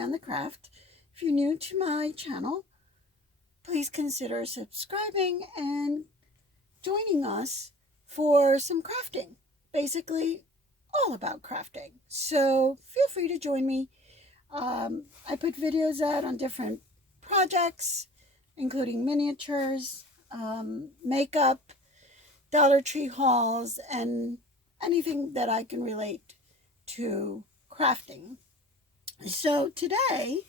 on the craft. If you're new to my channel, please consider subscribing and joining us for some crafting. Basically, all about crafting. So feel free to join me. I put videos out on different projects, including miniatures, makeup, Dollar Tree hauls, and anything that I can relate to crafting. So today,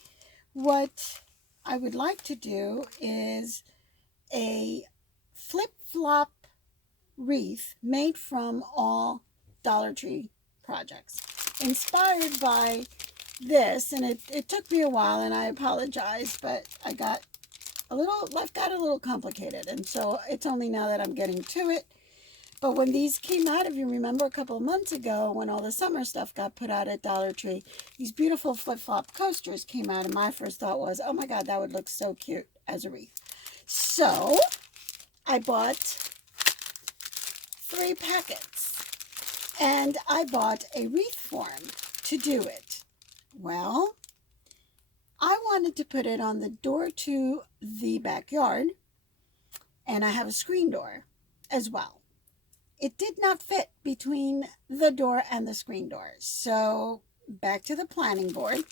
what I would like to do is a flip-flop wreath made from all Dollar Tree projects, inspired by this. And it took me a while, and I apologize, but life got a little complicated, and so it's only now that I'm getting to it. But when these came out, if you remember a couple of months ago, when all the summer stuff got put out at Dollar Tree, these beautiful flip-flop coasters came out, and my first thought was, oh my God, that would look so cute as a wreath. So I bought 3 packets, and I bought a wreath form to do it. Well, I wanted to put it on the door to the backyard, and I have a screen door as well. It did not fit between the door and the screen door. So back to the planning board.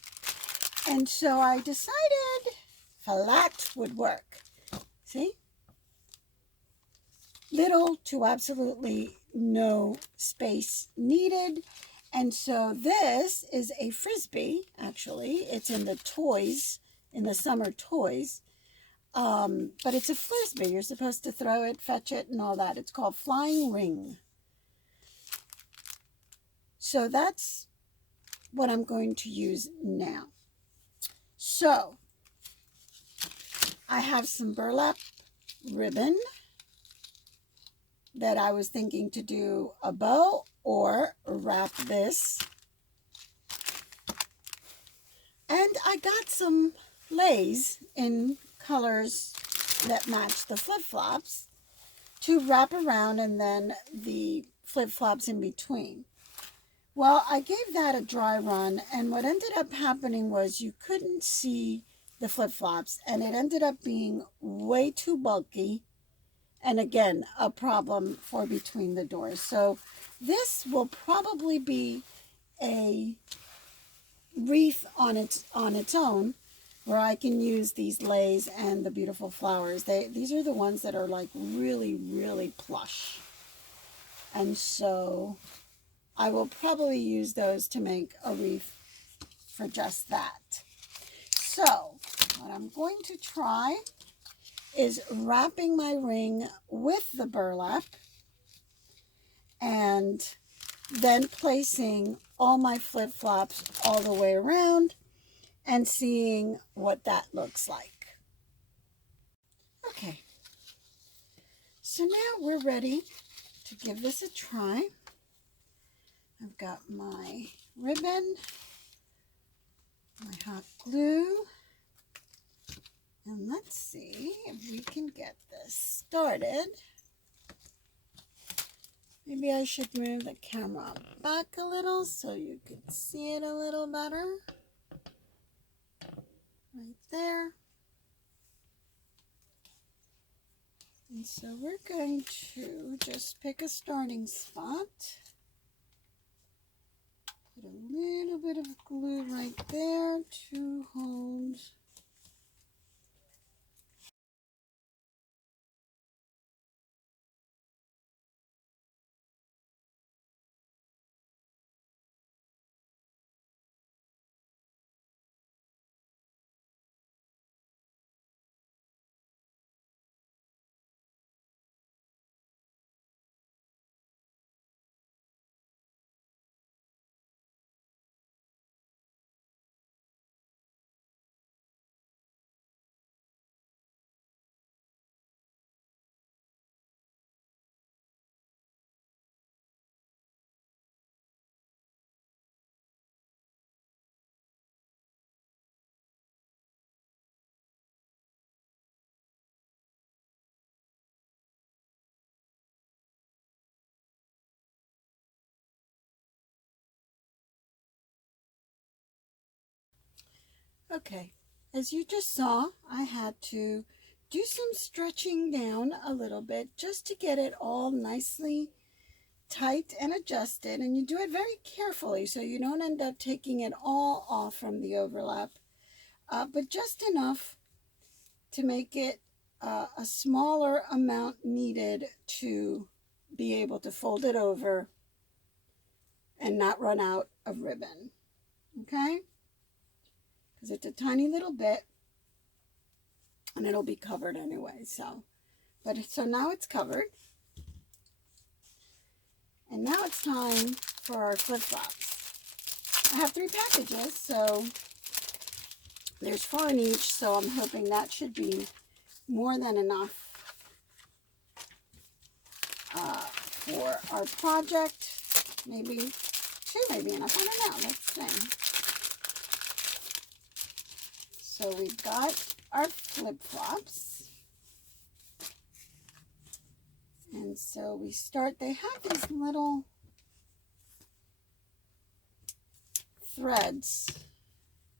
And so I decided flat would work. See? Little to absolutely no space needed. And so this is a Frisbee, actually. It's in the toys, in the summer toys. But it's a Frisbee. You're supposed to throw it, fetch it, and all that. It's called Flying Ring. So that's what I'm going to use now. So I have some burlap ribbon that I was thinking to do a bow or wrap this. And I got some lace in colors that match the flip-flops to wrap around, and then the flip-flops in between. Well, I gave that a dry run, and what ended up happening was you couldn't see the flip-flops, and it ended up being way too bulky, and again, a problem for between the doors. So this will probably be a wreath on its own, where I can use these lays and the beautiful flowers. These are the ones that are like really, really plush. And so I will probably use those to make a wreath for just that. So what I'm going to try is wrapping my ring with the burlap and then placing all my flip-flops all the way around and seeing what that looks like. Okay, so now we're ready to give this a try. I've got my ribbon, my hot glue, and let's see if we can get this started. Maybe I should move the camera back a little so you can see it a little better. Right there. And so we're going to just pick a starting spot. Put a little bit of glue right there to hold Okay, as you just saw, I had to do some stretching down a little bit just to get it all nicely tight and adjusted, and you do it very carefully so you don't end up taking it all off from the overlap, but just enough to make it a smaller amount needed to be able to fold it over and not run out of ribbon. Okay, because it's a tiny little bit and it'll be covered anyway. So now it's covered, and now it's time for our flip-flops. I have 3 packages, so there's 4 in each, so I'm hoping that should be more than enough for our project. Maybe 2 may be enough. I don't know. Let's see. So we've got our flip-flops. And so we start, they have these little threads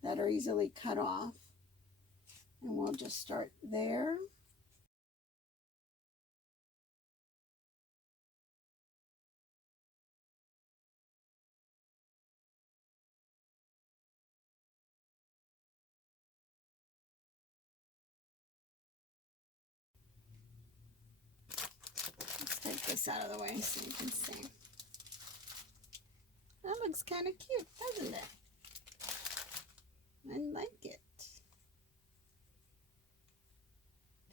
that are easily cut off. And we'll just start there. Let's take this out of the way so you can see. That looks kind of cute, doesn't it? I like it.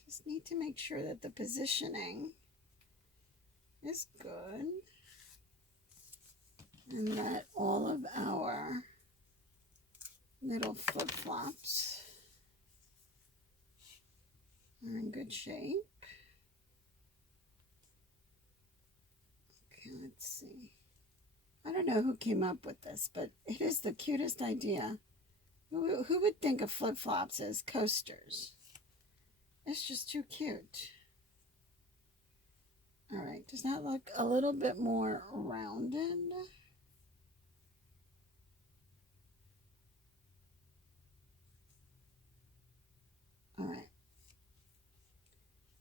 Just need to make sure that the positioning is good and that all of our little flip-flops are in good shape. Okay, let's see. I don't know who came up with this, but it is the cutest idea. Who would think of flip-flops as coasters? It's just too cute. All right, does that look a little bit more rounded? All right.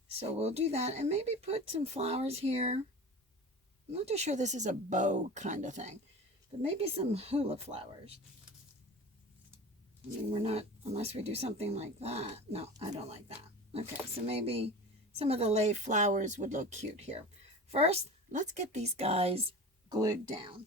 So we'll do that and maybe put some flowers here. I'm not too sure this is a bow kind of thing, but maybe some hula flowers. I mean, we're not, unless we do something like that. No, I don't like that. Okay, so maybe some of the lay flowers would look cute here. First, let's get these guys glued down.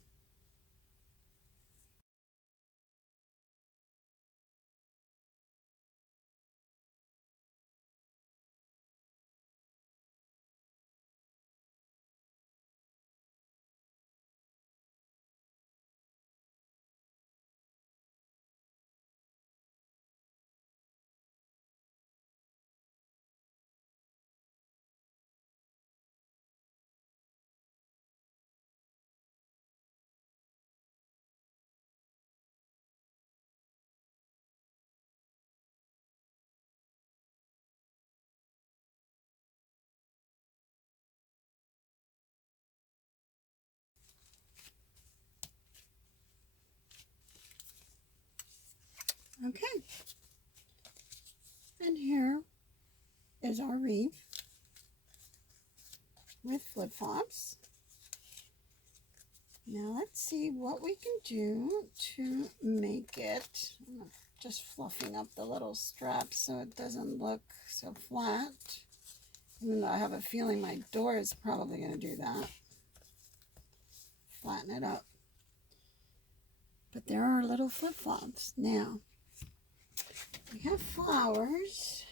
Okay. And here is our wreath with flip-flops. Now let's see what we can do to make it. I'm just fluffing up the little straps so it doesn't look so flat. Even though I have a feeling my door is probably going to do that. Flatten it up. But there are little flip-flops. Now, we have flowers.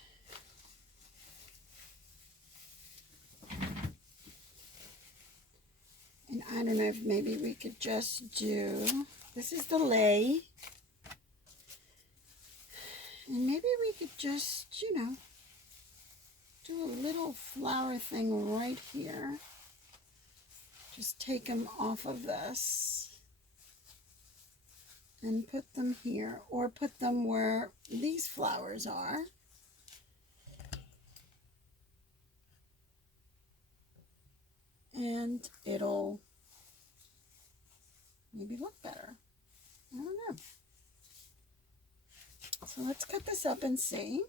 And I don't know if maybe we could just do, this is the lei. And maybe we could just, you know, do a little flower thing right here. Just take them off of this and put them here, or put them where these flowers are. And it'll maybe look better. I don't know. So let's cut this up and see.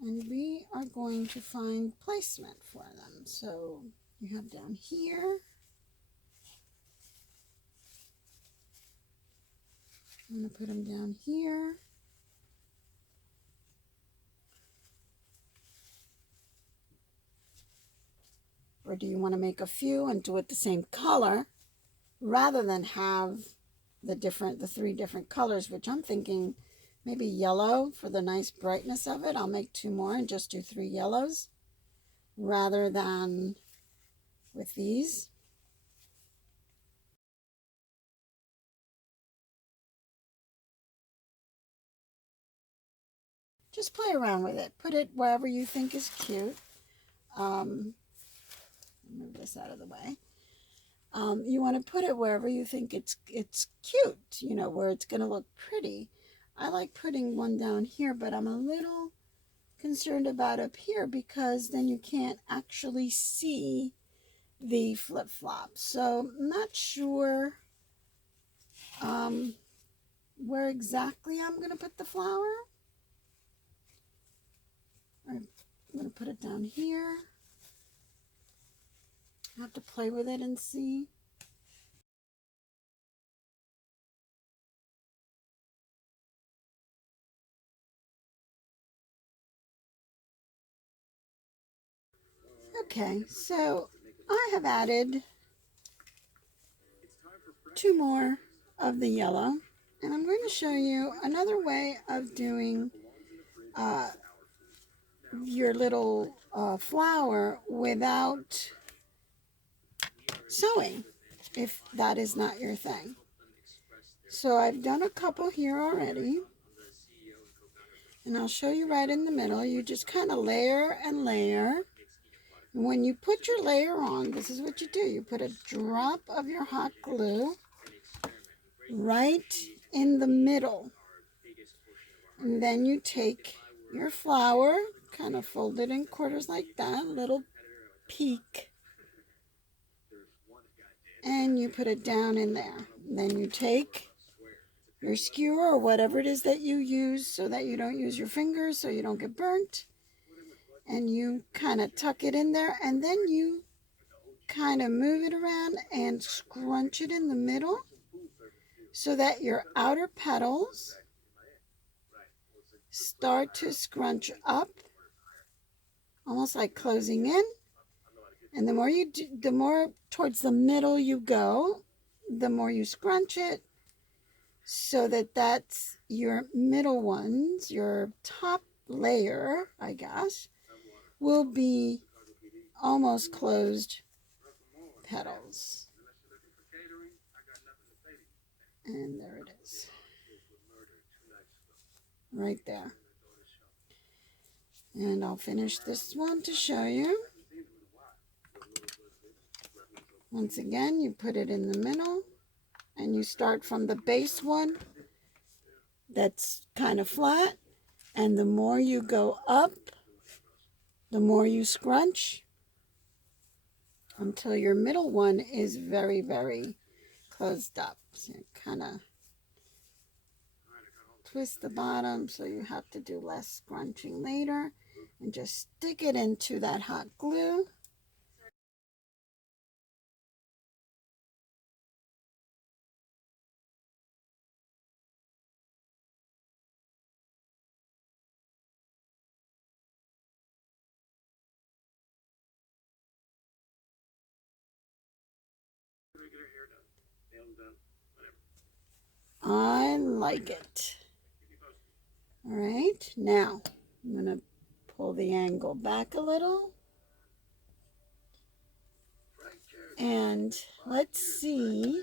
And we are going to find placement for them. So you have down here. I'm going to put them down here. Or do you want to make a few and do it the same color rather than have the three different colors, which I'm thinking maybe yellow for the nice brightness of it. I'll make 2 more and just do 3 yellows rather than with these. Just play around with it. Put it wherever you think is cute. Move this out of the way. You want to put it wherever you think it's cute, you know, where it's going to look pretty. I like putting one down here, but I'm a little concerned about up here because then you can't actually see the flip-flops. So I'm not sure where exactly I'm going to put the flower. I'm going to put it down here. I have to play with it and see. Okay, so I have added 2 more of the yellow, and I'm going to show you another way of doing your little flower without sewing, if that is not your thing. So I've done a couple here already, and I'll show you right in the middle. You just kind of layer and layer. When you put your layer on, this is what you do. You put a drop of your hot glue right in the middle. And then you take your flower, kind of fold it in quarters like that, a little peak. And you put it down in there. Then you take your skewer or whatever it is that you use so that you don't use your fingers so you don't get burnt. And you kind of tuck it in there, and then you kind of move it around and scrunch it in the middle so that your outer petals start to scrunch up, almost like closing in. And the more you do, the more towards the middle you go, the more you scrunch it so that that's your middle ones, your top layer, I guess, will be almost closed petals. And there it is. Right there. And I'll finish this one to show you. Once again, you put it in the middle and you start from the base one that's kind of flat, and the more you go up, the more you scrunch until your middle one is very, very closed up. So you kind of twist the bottom so you have to do less scrunching later, and just stick it into that hot glue. I like it. All right, now I'm going to pull the angle back a little. And let's see.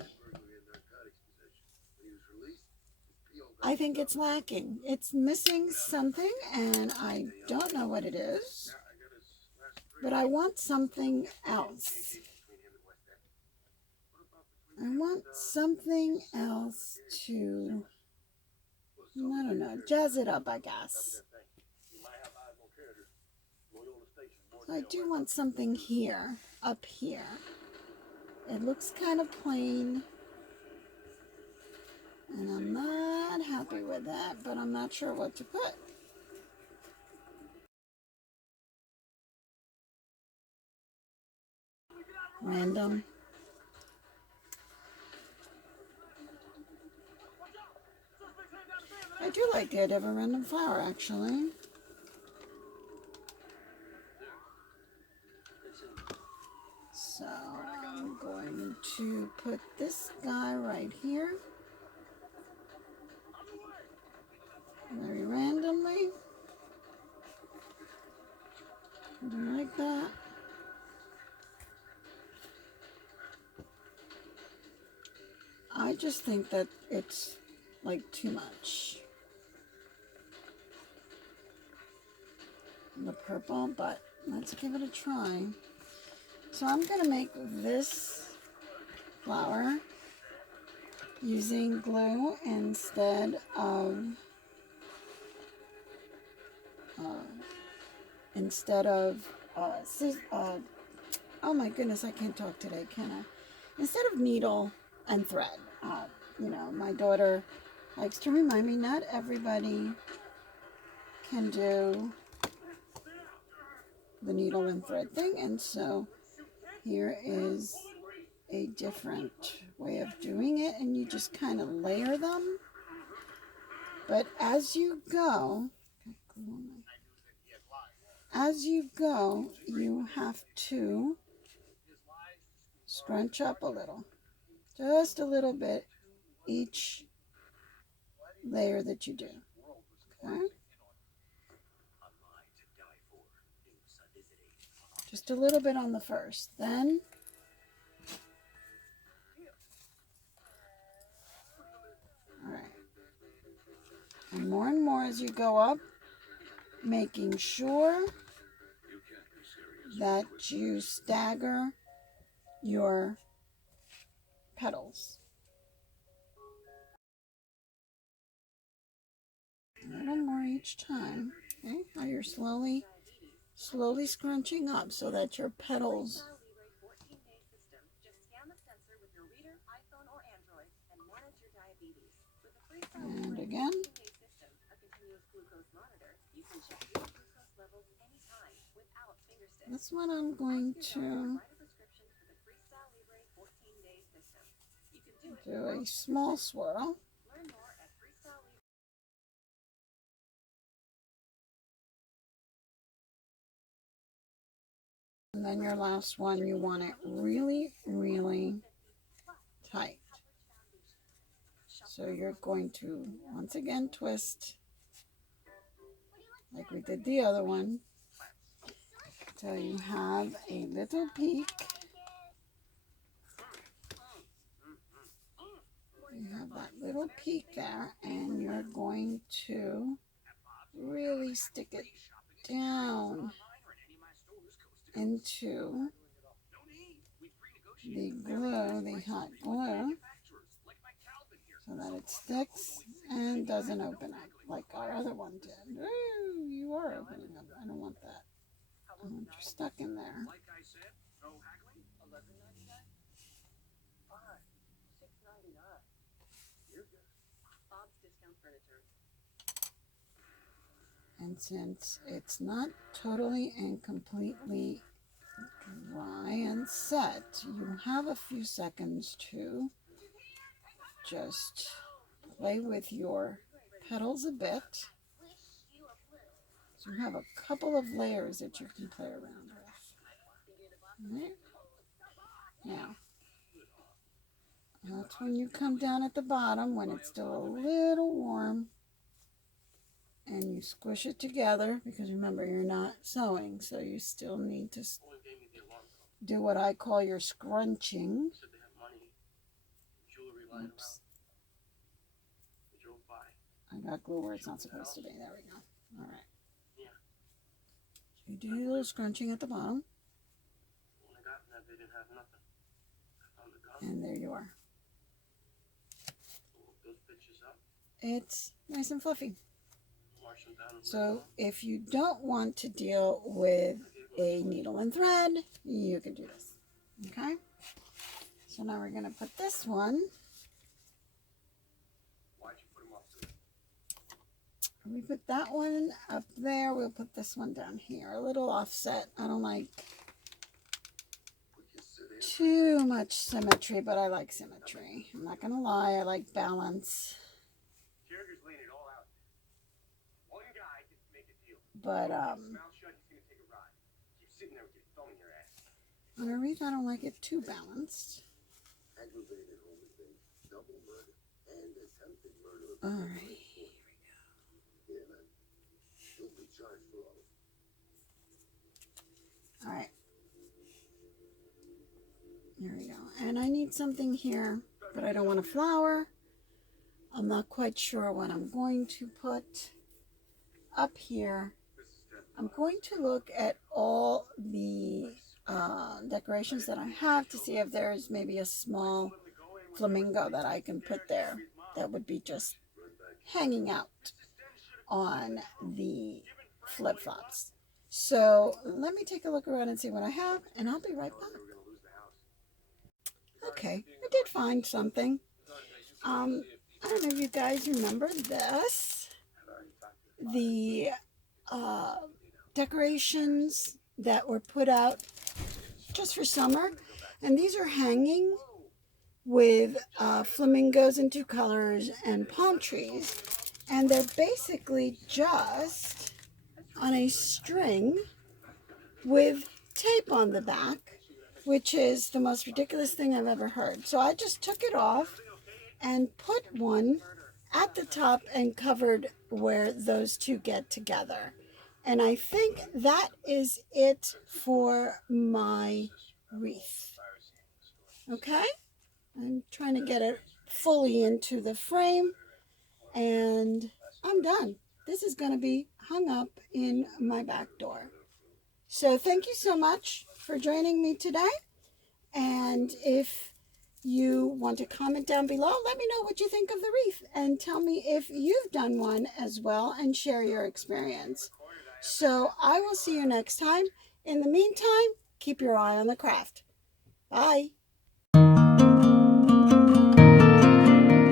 I think it's lacking. It's missing something, and I don't know what it is. But I want something else. I want something else to, I don't know, jazz it up, I guess. So I do want something here, up here. It looks kind of plain, and I'm not happy with that, but I'm not sure what to put. Random. I do like the idea of a random flower, actually. So I'm going to put this guy right here. Very randomly. Do you like that? I just think that it's like too much. The purple, but let's give it a try. So I'm going to make this flower using glue instead of oh my goodness, I can't talk today, can I? Instead of needle and thread. You know, my daughter likes to remind me not everybody can do the needle and thread thing, and so here is a different way of doing it, and you just kind of layer them. But as you go, you have to scrunch up a little, just a little bit, each layer that you do. Okay? Just a little bit on the first. Then all right. And more as you go up, making sure that you stagger your petals. A little more each time. Okay? Now you're slowly scrunching up so that your petals and again. This one I'm going to do a small swirl. And then your last one, you want it really, really tight. So you're going to, once again, twist like we did the other one. So you have a little peak. You have that little peak there, and you're going to really stick it down into the glue, the hot glue, so that it sticks and doesn't open up like our other one did. Ooh, you are opening up. I don't want that. I want you stuck in there. And since it's not totally and completely dry and set, you have a few seconds to just play with your petals a bit. So you have a couple of layers that you can play around with. Right? Now, That's when you come down at the bottom when it's still a little warm and you squish it together, because remember, you're not sewing, so you still need to do what I call your scrunching. Oops. I got glue where it's not supposed to be. There we go. All right. You do a little scrunching at the bottom. And there you are. It's nice and fluffy. So if you don't want to deal with a needle and thread, you can do this. Okay? So now we're going to put this one. We put that one up there. We'll put this one down here. A little offset. I don't like too much symmetry, but I like symmetry. I'm not going to lie. I like balance. But, on a wreath, I don't like it too balanced. All right. All right. There we go. And I need something here, but I don't want a flower. I'm not quite sure what I'm going to put up here. I'm going to look at all the decorations that I have to see if there's maybe a small flamingo that I can put there that would be just hanging out on the flip-flops. So let me take a look around and see what I have, and I'll be right back. Okay, I did find something. I don't know if you guys remember this. The decorations that were put out just for summer, and these are hanging with flamingos in 2 colors and palm trees, and they're basically just on a string with tape on the back, which is the most ridiculous thing I've ever heard. So I just took it off and put one at the top and covered where those two get together. And I think that is it for my wreath. Okay? I'm trying to get it fully into the frame, and I'm done. This is going to be hung up in my back door. So thank you so much for joining me today. And if you want to comment down below, let me know what you think of the wreath and tell me if you've done one as well and share your experience. So I will see you next time. In the meantime, keep your eye on the craft. Bye.